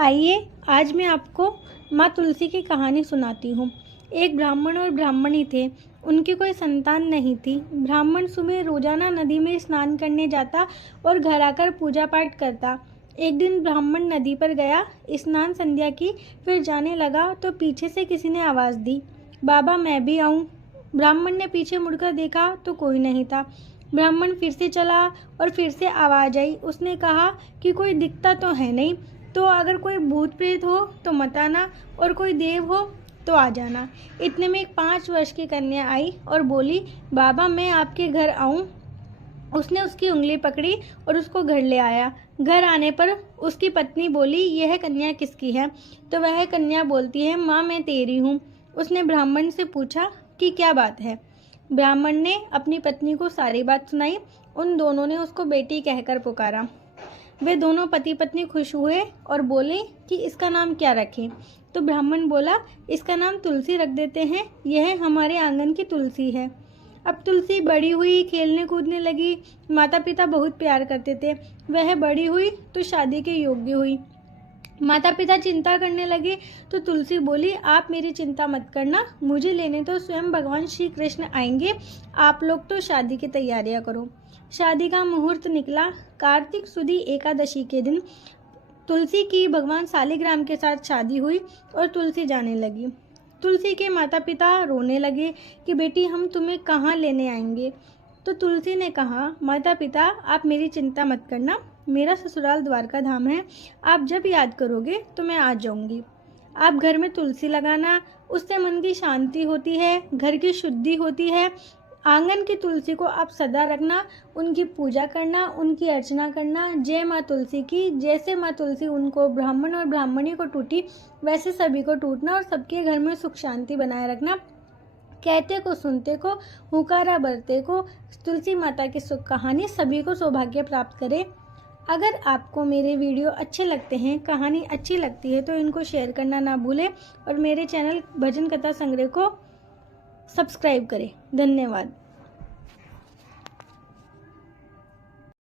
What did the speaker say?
आइए आज मैं आपको माँ तुलसी की कहानी सुनाती हूँ। एक ब्राह्मण और ब्राह्मणी थे। उनकी कोई संतान नहीं थी। ब्राह्मण सुबह रोजाना नदी में स्नान करने जाता और घर आकर पूजा पाठ करता। एक दिन ब्राह्मण नदी पर गया, स्नान संध्या की, फिर जाने लगा तो पीछे से किसी ने आवाज़ दी, बाबा मैं भी आऊँ। ब्राह्मण ने पीछे मुड़कर देखा तो कोई नहीं था। ब्राह्मण फिर से चला और फिर से आवाज़ आई। उसने कहा कि कोई दिखता तो है नहीं, तो अगर कोई भूत प्रेत हो तो मत आना और कोई देव हो तो आ जाना। इतने में एक 5 वर्ष की कन्या आई और बोली, बाबा मैं आपके घर आऊं। उसने उसकी उंगली पकड़ी और उसको घर ले आया। घर आने पर उसकी पत्नी बोली, यह कन्या किसकी है? तो वह कन्या बोलती है, माँ मैं तेरी हूँ। उसने ब्राह्मण से पूछा कि क्या बात है। ब्राह्मण ने अपनी पत्नी को सारी बात सुनाई। उन दोनों ने उसको बेटी कहकर पुकारा। वे दोनों पति पत्नी खुश हुए और बोले कि इसका नाम क्या रखें। तो ब्राह्मण बोला, इसका नाम तुलसी रख देते हैं, यह हमारे आंगन की तुलसी है। अब तुलसी बड़ी हुई, खेलने कूदने लगी। माता पिता बहुत प्यार करते थे। वह बड़ी हुई तो शादी के योग्य हुई। माता पिता चिंता करने लगे तो तुलसी बोली, आप मेरी चिंता मत करना, मुझे लेने तो स्वयं भगवान श्री कृष्ण आएंगे। आप लोग तो शादी की तैयारियां करो। शादी का मुहूर्त निकला। कार्तिक सुदी एकादशी के दिन तुलसी की भगवान शालिग्राम के साथ शादी हुई और तुलसी जाने लगी। तुलसी के माता पिता रोने लगे कि बेटी हम तुम्हें कहाँ लेने आएंगे। तो तुलसी ने कहा, माता पिता आप मेरी चिंता मत करना, मेरा ससुराल द्वारका धाम है, आप जब याद करोगे तो मैं आ जाऊंगी। आप घर में तुलसी लगाना, उससे मन की शांति होती है, घर की शुद्धि होती है। आंगन की तुलसी को आप सदा रखना, उनकी पूजा करना, उनकी अर्चना करना। जय माँ तुलसी की। जैसे माँ तुलसी उनको ब्राह्मण और ब्राह्मणी को टूटी, वैसे सभी को टूटना और सबके घर में सुख शांति बनाए रखना। कहते को सुनते को, हुकारा बरते को। तुलसी माता की सुख कहानी सभी को सौभाग्य प्राप्त करे। अगर आपको मेरे वीडियो अच्छे लगते हैं, कहानी अच्छी लगती है तो इनको शेयर करना ना भूलें और मेरे चैनल भजन कथा संग्रह को सब्सक्राइब करें। धन्यवाद।